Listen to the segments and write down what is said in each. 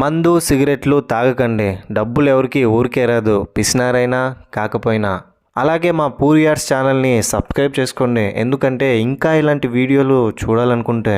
మందు సిగరెట్లు తాగకండి. డబ్బులు ఎవరికి ఊరికే రాదు, పిసినారైనా కాకపోయినా. అలాగే మా పూరియార్స్ ఛానల్ని సబ్స్క్రైబ్ చేసుకోండి, ఎందుకంటే ఇంకా ఇలాంటి వీడియోలు చూడాలనుకుంటే.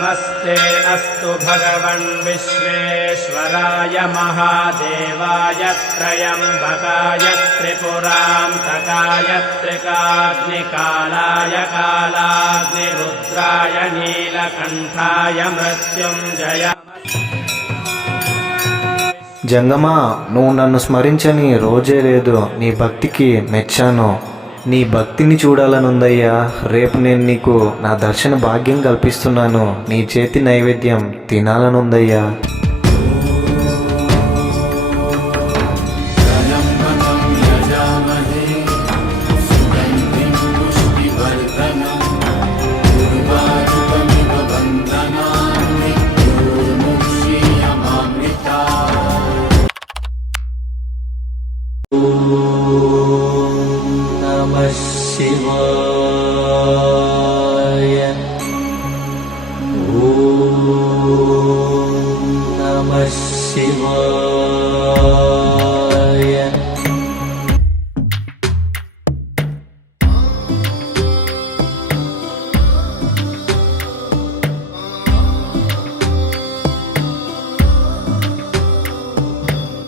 नमस्ते अस्तु भगवन् विश्वेश्वराय महादेवाय त्र्यम्बकाय त्रिपुरान्तकाय त्रिकाग्निकालाय कालाग्निरुद्राय नीलकण्ठाय मृत्युञ्जय. జంగమా, నువ్వు నన్ను స్మరించని రోజే లేదు. నీ భక్తికి మెచ్చాను. నీ భక్తిని చూడాలనుందయ్యా. రేపు నేను నీకు నా దర్శన భాగ్యం కల్పిస్తున్నాను. నీ చేతి నైవేద్యం తినాలనుందయ్యా. శివాయ ఓం నమః శివాయ.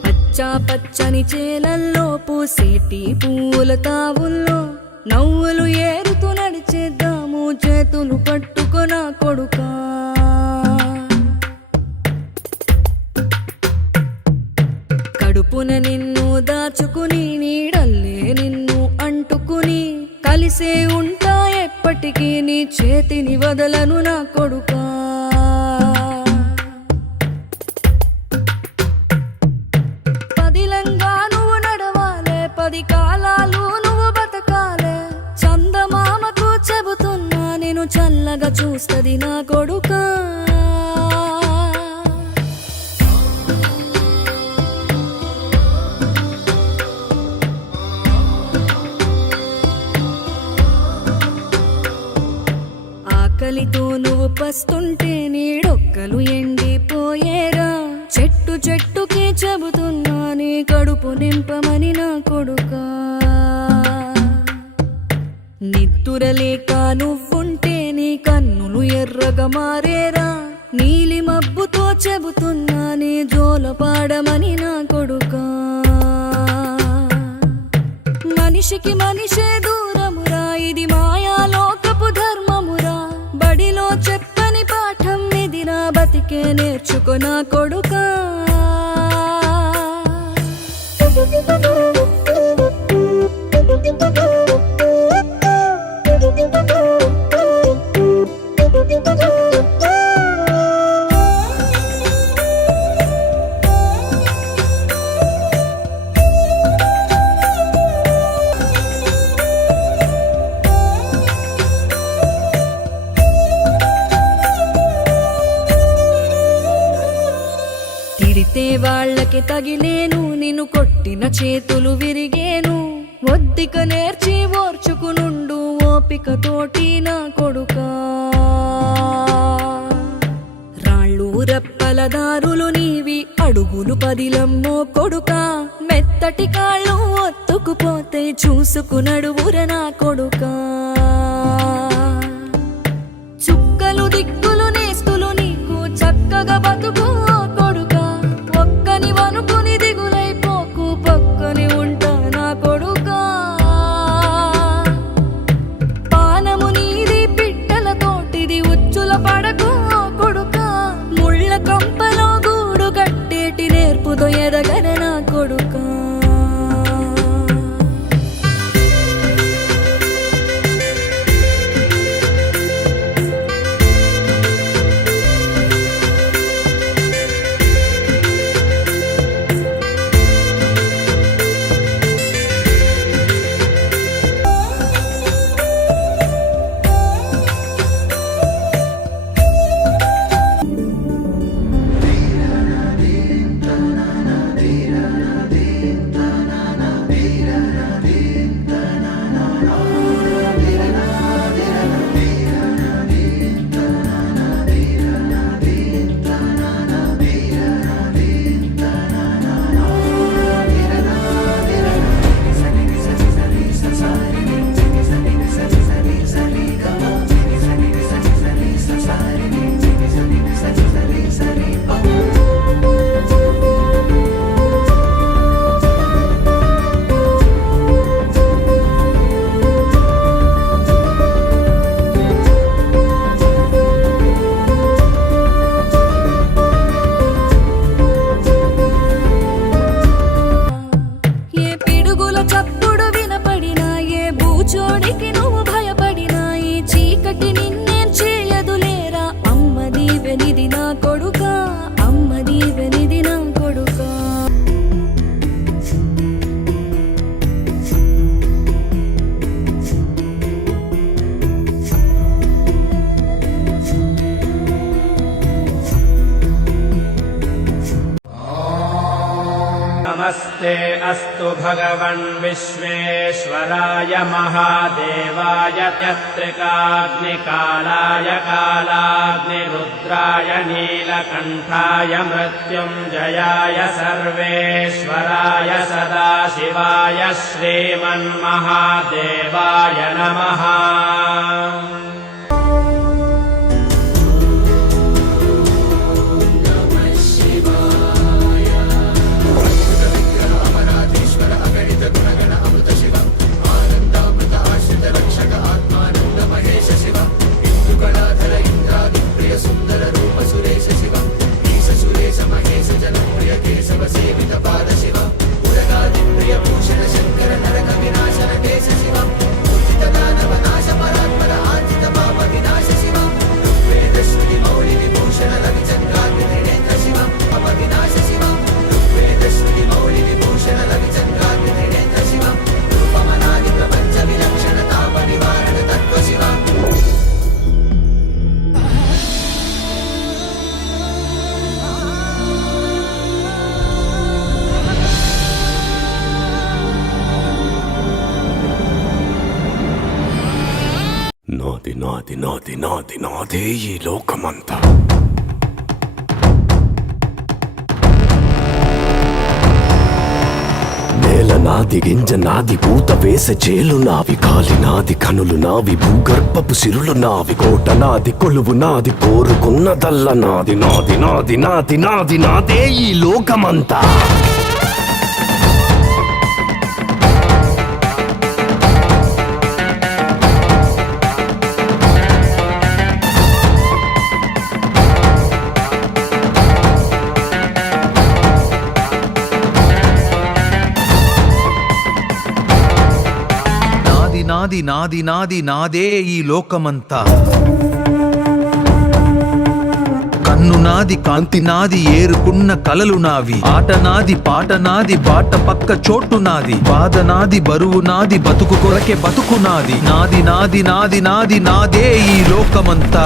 పచ్చా పచ్చని చేలల్లో పూసేటి పూల తావుల్లో నవ్వులు ఏరుతూ నడిచేద్దాము, చేతులు పట్టుకొన కొడుకా. కడుపున నిన్ను దాచుకుని నీడల్లే నిన్ను అంటుకుని కలిసే ఉంటా ఎప్పటికీ, నీ చేతిని వదలను నా కొడుకా. పదిలంగా నువ్వు నడవాలే, 10 కాలాలు నువ్వు బతకాలే. చందమామకు చెబుతున్నా, నేను చల్లగా చూస్తది నా కొడుకా. ఆకలితో నువ్వు పస్తుంటే నీడొక్కలు ఎండిపోయేరా. చెట్టు చెట్టుకి చెబుతున్నా, నీ కడుపు నింపమని నా కొడుకా. నిద్దురలేక నువ్వుంటే నీ కన్నులు ఎర్రగా మారేరా. నీలి మబ్బుతో చెబుతున్నా, నీ జోల పాడమని నా కొడుకా. మనిషికి మనిషే దూరమురా, ఇది మాయాలోకపు ధర్మమురా. బడిలో చెప్పని పాఠం ఇదిరా, బతికే నేర్చుకో నా కొడుకా. తిడితే వాళ్ళకి తగిలేను, నిన్ను కొట్టిన చేతులు విరిగేను. ఒద్దిక నేర్చి ఓర్చుకునుండు ఓపిక తోటి నా కొడుకా. రాళ్ళు రప్పల దారులు నీవి, అడుగులు 10లమ్మో కొడుకా. మెత్తటి కాళ్ళు ఒత్తుకుపోతే చూసుకునడువుర నా కొడుకా. చుక్కలు దిక్కులు నేస్తులు నీకు చక్కగా బతుకు కొడుకా. ఒక్కని వనుకుని దిగులైపోకు, పక్కని ఉంటా నా కొడుకా. పానము నీది పిట్టల తోటిది, ఉచ్చుల పడకు కొడుకా. ముళ్ళ కంపలో గూడు కట్టేటి నేర్పుతో ఎదగన నా కొడుకా. नमस्ते अस्तु भगवन् विश्वेश्वराय महादेवाय त्र्यत्रिकाग्निकालाय कालाग्निरुद्राय नीलकण्ठाय मृत्युञ्जयाय सर्वेश्वराय सदाशिवाय श्रीमन्महादेवाय नमः। నాది నాది నాది నాది నాదే ఈ లోకమంతా. నేల నాది, గింజ నాది, పూత వేసే చేలు నావి, కాలి నాది, కనులు నావి, భూగర్భపు సిరులు నావి, కోట నాది, కొలువు నాది, కోరుకున్నదల్ల నాది. నాది నాది నాది నాది నాదే ఈ లోకమంతా. నాది నాది నాది నాదే ఈ లోకమంతా. కన్ను నాది, కాంతి నాది, ఏరుకున్న కలలు నావి, ఆట నాది, పాట నాది, బాట పక్క చోటు నాది, బాధ నాది, బరువు నాది, బతుకు కొరకే బతుకు నాది. నాది నాది నాది నాది నాదే ఈ లోకమంతా.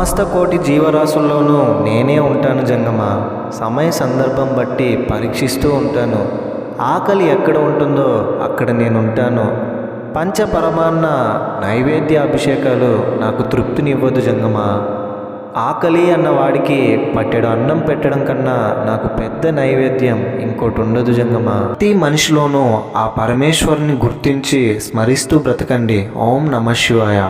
సమస్త కోటి జీవరాశుల్లోనూ నేనే ఉంటాను జంగమా. సమయ సందర్భం బట్టి పరీక్షిస్తూ ఉంటాను. ఆకలి ఎక్కడ ఉంటుందో అక్కడ నేను ఉంటాను. పంచపరమాన్న నైవేద్య అభిషేకాలు నాకు తృప్తినివ్వదు జంగమా. ఆకలి అన్నవాడికి పట్టెడు అన్నం పెట్టడం కన్నా నాకు పెద్ద నైవేద్యం ఇంకోటి ఉండదు జంగమా. ప్రతి మనిషిలోనూ ఆ పరమేశ్వరుని గుర్తించి స్మరిస్తూ బ్రతకండి. ఓం నమః శివాయ.